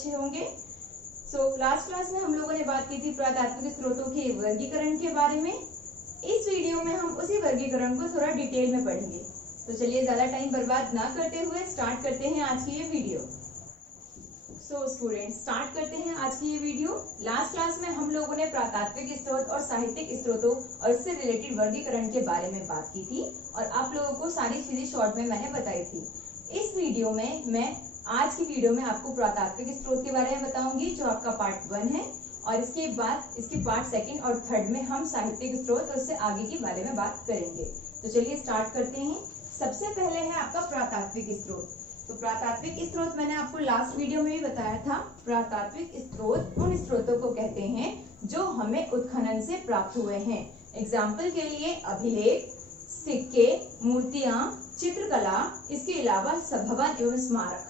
अच्छे होंगे। Last class में हम लोगों ने बात की थी पुरातात्विक स्रोतों के वर्गीकरण के बारे में। इस वीडियो में हम उसी वर्गीकरण को थोड़ा डिटेल में पढ़ेंगे। तो चलिए ज्यादा टाइम बर्बाद ना करते हुए स्टार्ट करते हैं आज की ये वीडियो। स्टूडेंट, स्टार्ट करते हैं आज की ये वीडियो। लास्ट क्लास में हम लोगों ने पुरातात्विक स्रोत और साहित्यिक स्रोतों और इससे रिलेटेड वर्गीकरण के बारे में बात की थी और आप लोगों को सारी चीजें शॉर्ट में मैंने बताई थी। इस वीडियो में मैं आज की वीडियो में आपको पुरातात्विक स्रोत के बारे में बताऊंगी जो आपका पार्ट 1 है, और इसके बाद इसके पार्ट 2 और 3 में हम साहित्यिक स्रोत और उससे आगे के बारे में बात करेंगे। तो चलिए स्टार्ट करते हैं। सबसे पहले है आपका पुरातात्विक स्रोत। तो पुरातात्विक स्रोत मैंने आपको लास्ट वीडियो में भी बताया था। पुरातात्विक स्रोत उन स्रोतों को कहते हैं जो हमें उत्खनन से प्राप्त हुए हैं। एग्जाम्पल के लिए अभिलेख, सिक्के, मूर्तियां, चित्रकला, इसके अलावा भवन एवं स्मारक,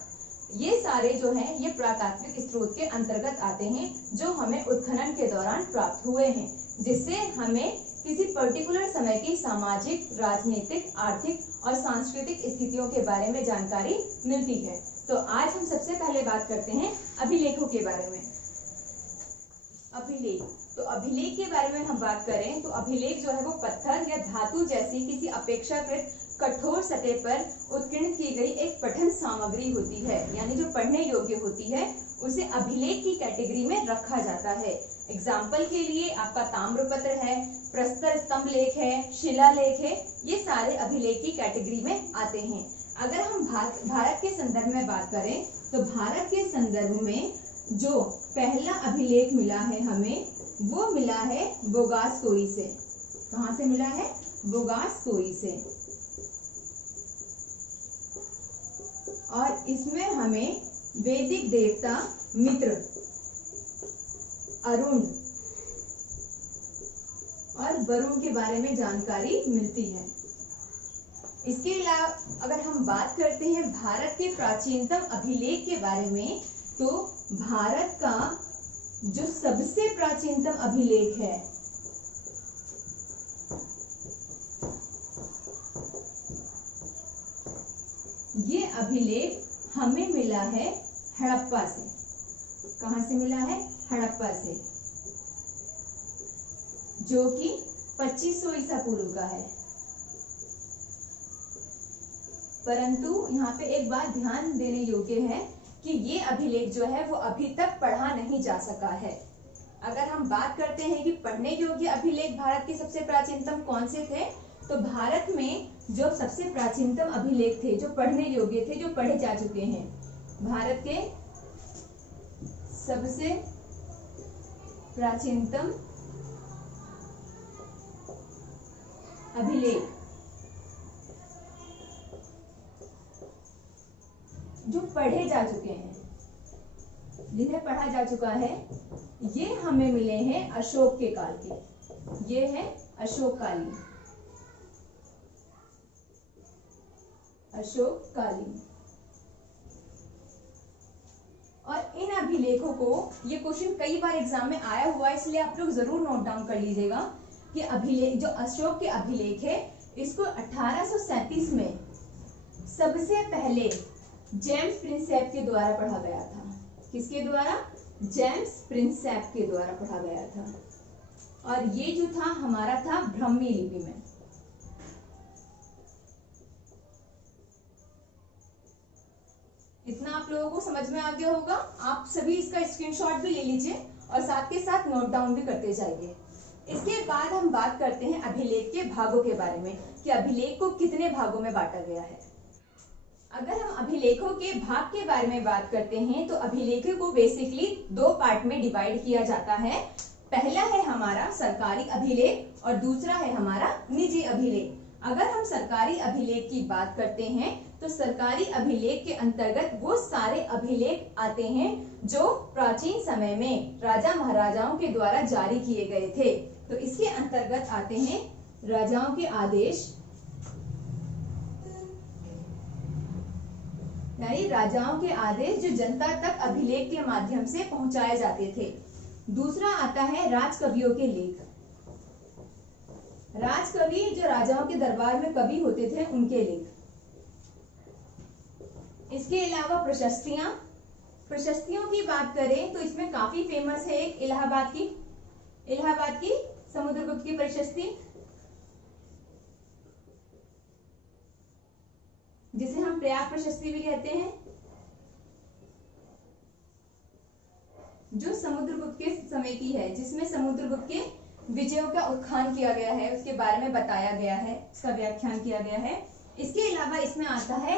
ये सारे जो हैं ये पुरातात्विक स्रोत के अंतर्गत आते हैं जो हमें उत्खनन के दौरान प्राप्त हुए हैं, जिससे हमें किसी पर्टिकुलर समय की सामाजिक, राजनीतिक, आर्थिक और सांस्कृतिक स्थितियों के बारे में जानकारी मिलती है। तो आज हम सबसे पहले बात करते हैं अभिलेखों के बारे में। अभिलेख, तो अभिलेख के बारे में हम बात करें तो अभिलेख जो है वो पत्थर या धातु जैसी किसी अपेक्षाकृत कठोर सतह पर उत्कीर्णित की गई एक पठन सामग्री होती है, यानी जो पढ़ने योग्य होती है उसे अभिलेख की कैटेगरी में रखा जाता है। एग्जाम्पल के लिए आपका ताम्रपत्र है, प्रस्तर स्तंभ लेख है, शिलालेख है, ये सारे अभिलेख की कैटेगरी में आते हैं। अगर हम भारत के संदर्भ में बात करें तो भारत के संदर्भ में जो पहला अभिलेख मिला है हमें, वो मिला है बोगासकोई से। कहाँ से मिला है? बोगासकोई से। और इसमें हमें वैदिक देवता मित्र, अरुण और वरुण के बारे में जानकारी मिलती है। इसके अलावा अगर हम बात करते हैं भारत के प्राचीनतम अभिलेख के बारे में, तो भारत का जो सबसे प्राचीनतम अभिलेख है ये अभिलेख हमें मिला है हड़प्पा से। कहां से मिला है? हड़प्पा से, जो कि 2500 ईसा पूर्व का है। परंतु यहाँ पे एक बात ध्यान देने योग्य है कि ये अभिलेख जो है वो अभी तक पढ़ा नहीं जा सका है। अगर हम बात करते हैं कि पढ़ने योग्य अभिलेख भारत के सबसे प्राचीनतम कौन से थे, तो भारत में जो सबसे प्राचीनतम अभिलेख थे जो पढ़ने योग्य थे, जो पढ़े जा चुके हैं, भारत के सबसे प्राचीनतम अभिलेख जो पढ़े जा चुके हैं, जिन्हें पढ़ा जा चुका है, ये हमें मिले हैं अशोक के काल के। ये है अशोककालीन, अशोककालीन। और इन अभिलेखों को, ये क्वेश्चन कई बार एग्जाम में आया हुआ है, इसलिए आप लोग जरूर नोट डाउन कर लीजिएगा कि अभिलेख जो अशोक के अभिलेख है, इसको 1837 में सबसे पहले जेम्स प्रिंसेप के द्वारा पढ़ा गया था। किसके द्वारा? जेम्स प्रिंसेप के द्वारा पढ़ा गया था। और ये जो था हमारा था ब्राह्मी लिपि में। इतना आप लोगों को समझ में आ गया होगा। आप सभी इसका स्क्रीनशॉट भी ले लीजिए और साथ के साथ नोट डाउन भी करते जाइए। इसके बाद हम बात करते हैं अभिलेख के भागों के बारे में कि अभिलेख को कितने भागों में बांटा गया है। अगर हम अभिलेखों के भाग के बारे में बात करते हैं तो अभिलेखों को बेसिकली 2 पार्ट में डिवाइड किया जाता है। पहला है हमारा सरकारी अभिलेख और दूसरा है हमारा निजी अभिलेख। अगर हम सरकारी अभिलेख की बात करते हैं तो सरकारी अभिलेख के अंतर्गत वो सारे अभिलेख आते हैं जो प्राचीन समय में राजा महाराजाओं के द्वारा जारी किए गए थे। तो इसके अंतर्गत आते हैं राजाओं के आदेश, यानी राजाओं के आदेश जो जनता तक अभिलेख के माध्यम से पहुंचाए जाते थे। दूसरा आता है राजकवियों के लेख। राजकवि जो राजाओं के दरबार में कवि होते थे, उनके लेख। इसके अलावा प्रशस्तियां, प्रशस्तियों की बात करें तो इसमें काफी फेमस है एक इलाहाबाद की समुद्रगुप्त की प्रशस्ति, जिसे हम प्रयाग प्रशस्ति भी कहते हैं, जो समुद्रगुप्त के समय की है, जिसमें समुद्रगुप्त के विजयों का उत्थान किया गया है, उसके बारे में बताया गया है, उसका व्याख्यान किया गया है। इसके अलावा इसमें आता है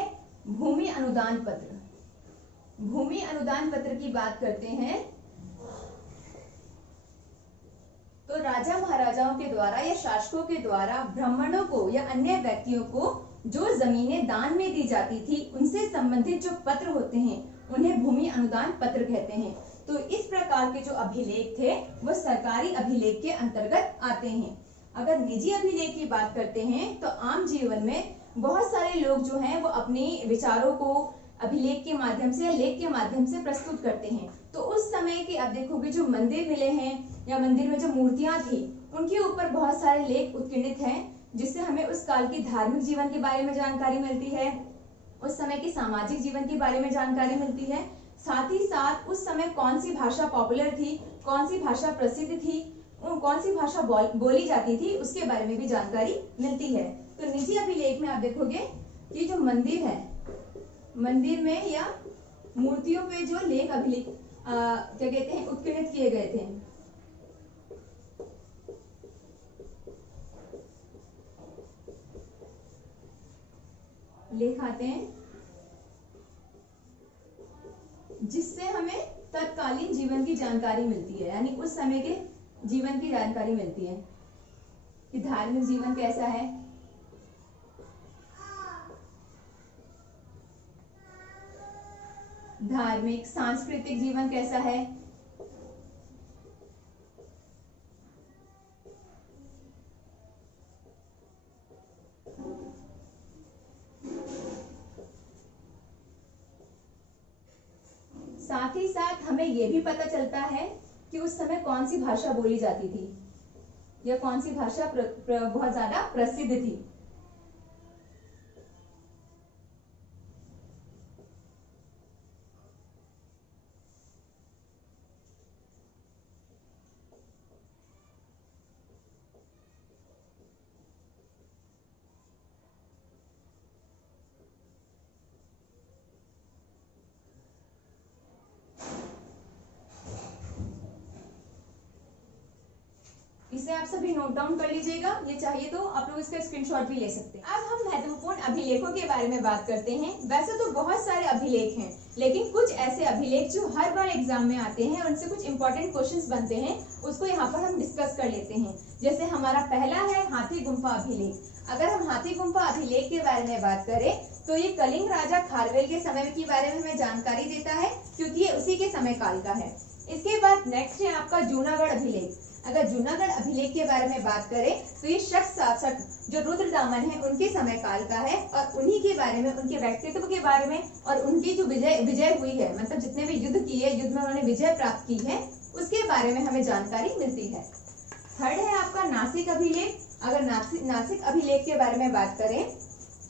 भूमि अनुदान पत्र। भूमि अनुदान पत्र की बात करते हैं तो राजा महाराजाओं के द्वारा या शासकों के द्वारा ब्राह्मणों को या अन्य व्यक्तियों को जो जमीनें दान में दी जाती थी, उनसे संबंधित जो पत्र होते हैं उन्हें भूमि अनुदान पत्र कहते हैं। तो इस प्रकार के जो अभिलेख थे वो सरकारी अभिलेख के अंतर्गत आते हैं। अगर निजी अभिलेख की बात करते हैं तो आम जीवन में बहुत सारे लोग जो हैं वो अपने विचारों को अभिलेख के माध्यम से या लेख के माध्यम से प्रस्तुत करते हैं। तो उस समय के आप देखोगे जो मंदिर मिले हैं या मंदिर में जो मूर्तियां थी उनके ऊपर बहुत सारे लेख उत्कीर्णित हैं, जिससे हमें उस काल की धार्मिक जीवन के बारे में जानकारी मिलती है, उस समय के सामाजिक जीवन के बारे में जानकारी मिलती है, साथ ही साथ उस समय कौन सी भाषा पॉपुलर थी, कौन सी भाषा प्रसिद्ध थी, कौन सी भाषा बोली जाती थी, उसके बारे में भी जानकारी मिलती है। तो निजी अभिलेख में आप देखोगे कि जो मंदिर है, मंदिर में या मूर्तियों पे जो लेख अभिलेख क्या कहते हैं उत्कीर्णित किए गए थे, लेख आते हैं, जिससे हमें तत्कालीन जीवन की जानकारी मिलती है, यानी उस समय के जीवन की जानकारी मिलती है कि धार्मिक जीवन कैसा है, धार्मिक सांस्कृतिक जीवन कैसा है, साथ ही साथ हमें यह भी पता चलता है कि उस समय कौन सी भाषा बोली जाती थी या कौन सी भाषा बहुत ज्यादा प्रसिद्ध थी। इसे आप सभी नोट डाउन कर लीजिएगा, ये चाहिए तो आप लोग इसका स्क्रीनशॉट भी ले सकते हैं। अब हम महत्वपूर्ण अभिलेखों के बारे में बात करते हैं। वैसे तो बहुत सारे अभिलेख हैं, लेकिन कुछ ऐसे अभिलेख जो हर बार एग्जाम में आते हैं, उनसे कुछ इंपॉर्टेंट क्वेश्चंस बनते हैं, उसको यहाँ पर हम डिस्कस कर लेते हैं। जैसे हमारा पहला है हाथी गुम्फा अभिलेख। अगर हम हाथी गुम्फा अभिलेख के बारे में बात करें तो ये कलिंग राजा खारवेल के समय के बारे में हमें जानकारी देता है, क्योंकि ये उसी के समय काल का है। इसके बाद नेक्स्ट है आपका जूनागढ़ अभिलेख। अगर जूनागढ़ अभिलेख के बारे में बात करें तो ये शक शासक जो रुद्रदामन है उनके समय काल का है, और उन्हीं के बारे में, उनके व्यक्तित्व के बारे में और उनकी जो विजय हुई है, मतलब जितने भी युद्ध किए, युद्ध में उन्होंने विजय प्राप्त की है, उसके बारे में हमें जानकारी मिलती है। थर्ड है आपका नासिक अभिलेख। अगर नासिक अभिलेख के बारे में बात करें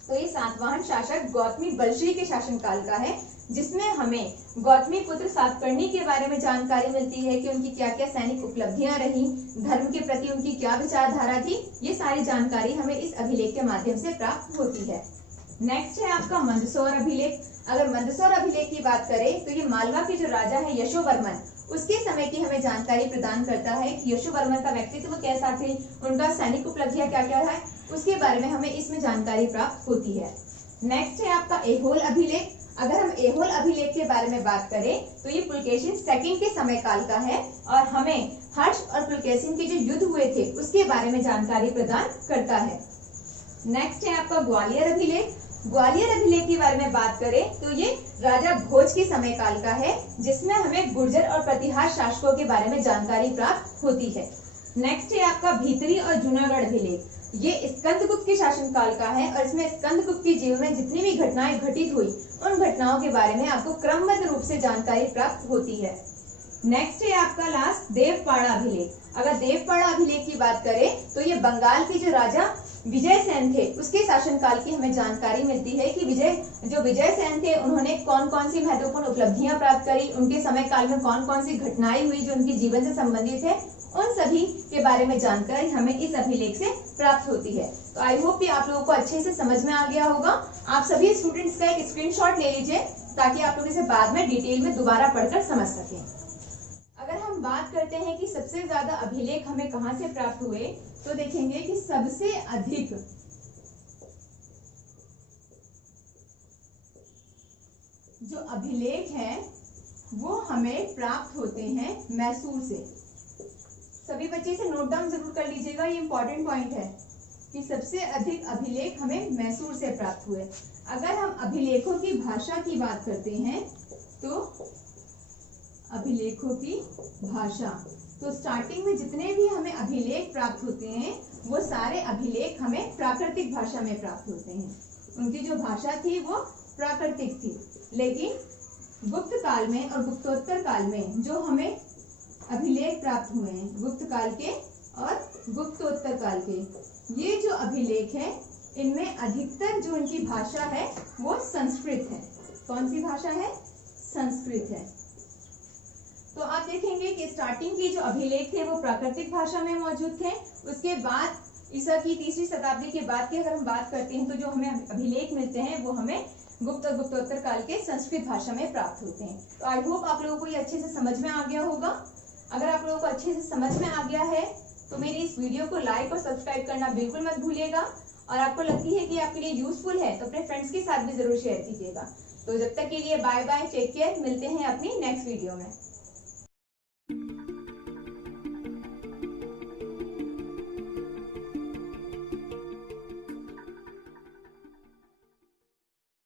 तो ये सातवाहन शासक गौतमी बलश्री के शासनकाल का है, जिसमें हमें गौतमी पुत्र सातकर्णी के बारे में जानकारी मिलती है कि उनकी क्या क्या सैनिक उपलब्धियां रही, धर्म के प्रति उनकी क्या विचारधारा थी। ये सारी जानकारी हमें इस अभिलेख के माध्यम से प्राप्त होती है। नेक्स्ट है आपका मंदसौर अभिलेख। अगर मंदसौर अभिलेख की बात करें तो ये मालवा के जो राजा है यशोवर्मन, उसके समय की हमें जानकारी प्रदान करता है कि यशोवर्मन का व्यक्तित्व कैसा थी, उनका सैनिक उपलब्धियां क्या क्या है, उसके बारे में हमें इसमें जानकारी प्राप्त होती है। नेक्स्ट है आपका ऐहोल अभिलेख। अगर हम ऐहोल अभिलेख के बारे में बात करें तो ये पुलकेशिन सेकंड के समय काल का है, और हमें हर्ष और पुलकेशिन के जो युद्ध हुए थे उसके बारे में जानकारी प्रदान करता है। नेक्स्ट है आपका ग्वालियर अभिलेख। ग्वालियर अभिलेख के बारे में बात करें तो ये राजा भोज के समय काल का है, जिसमें हमें गुर्जर और प्रतिहार शासकों के बारे में जानकारी प्राप्त होती है। नेक्स्ट है आपका भीतरी और जूनागढ़ अभिलेख। ये स्कंदगुप्त के शासनकाल का है, और इसमें स्कंदगुप्त के जीवन में जितनी भी घटनाएं घटित हुई उन घटनाओं के बारे में आपको क्रमबद्ध रूप से जानकारी प्राप्त होती है। नेक्स्ट है आपका लास्ट देवपाड़ा अभिलेख। अगर देवपाड़ा अभिलेख की बात करें तो ये बंगाल के जो राजा विजय सेन थे उसके शासनकाल की हमें जानकारी मिलती है कि विजय सेन थे उन्होंने कौन कौन सी महत्वपूर्ण उपलब्धियां प्राप्त करी, उनके समय काल में कौन कौन सी घटनाएं हुई जो उनके जीवन से संबंधित है, उन सभी के बारे में जानकारी हमें इस अभिलेख से प्राप्त होती है। तो आई होप कि आप लोगों को अच्छे से समझ में आ गया होगा। आप सभी स्टूडेंट्स का एक स्क्रीनशॉट ले लीजिए ताकि आप लोग इसे बाद में डिटेल में दोबारा पढ़कर समझ सकें। अगर हम बात करते हैं कि सबसे ज्यादा अभिलेख हमें कहां से प्राप्त हुए, तो देखेंगे कि सबसे अधिक जो अभिलेख है वो हमें प्राप्त होते हैं मैसूर से। सभी बच्चे इसे नोट डाउन जरूर कर लीजिएगा, ये इंपॉर्टेंट पॉइंट है कि सबसे अधिक अभिलेख हमें मैसूर से प्राप्त हुए। अगर हम अभिलेखों की भाषा की बात करते हैं तो अभिलेखों की भाषा, तो स्टार्टिंग में जितने भी हमें अभिलेख प्राप्त होते हैं वो सारे अभिलेख हमें प्राकृतिक भाषा में प्राप्त होते हैं। उनकी जो भाषा थी वो प्राकृतिक थी, लेकिन गुप्त काल में और गुप्तोत्तर काल में जो हमें अभिलेख प्राप्त हुए हैं, गुप्त काल के और गुप्तोत्तर काल के, ये जो अभिलेख है इनमें अधिकतर जो इनकी भाषा है वो संस्कृत है। कौन सी भाषा है? संस्कृत है। तो आप देखेंगे कि स्टार्टिंग की जो अभिलेख थे वो प्राकृतिक भाषा में मौजूद थे। उसके बाद ईसा की 3री शताब्दी के बाद की अगर हम बात करते हैं तो जो हमें अभिलेख मिलते हैं वो हमें गुप्त और गुप्तोत्तर काल के संस्कृत भाषा में प्राप्त होते हैं। तो आई होप आप लोगों को ये अच्छे से समझ में आ गया होगा। अगर आप लोगों को अच्छे से समझ में आ गया है तो मेरी इस वीडियो को लाइक और सब्सक्राइब करना बिल्कुल मत भूलिएगा, और आपको लगती है कि आपके लिए यूजफुल है तो अपने फ्रेंड्स के साथ भी जरूर शेयर कीजिएगा। तो जब तक के लिए बाय बाय, टेक केयर, मिलते हैं अपनी नेक्स्ट वीडियो में।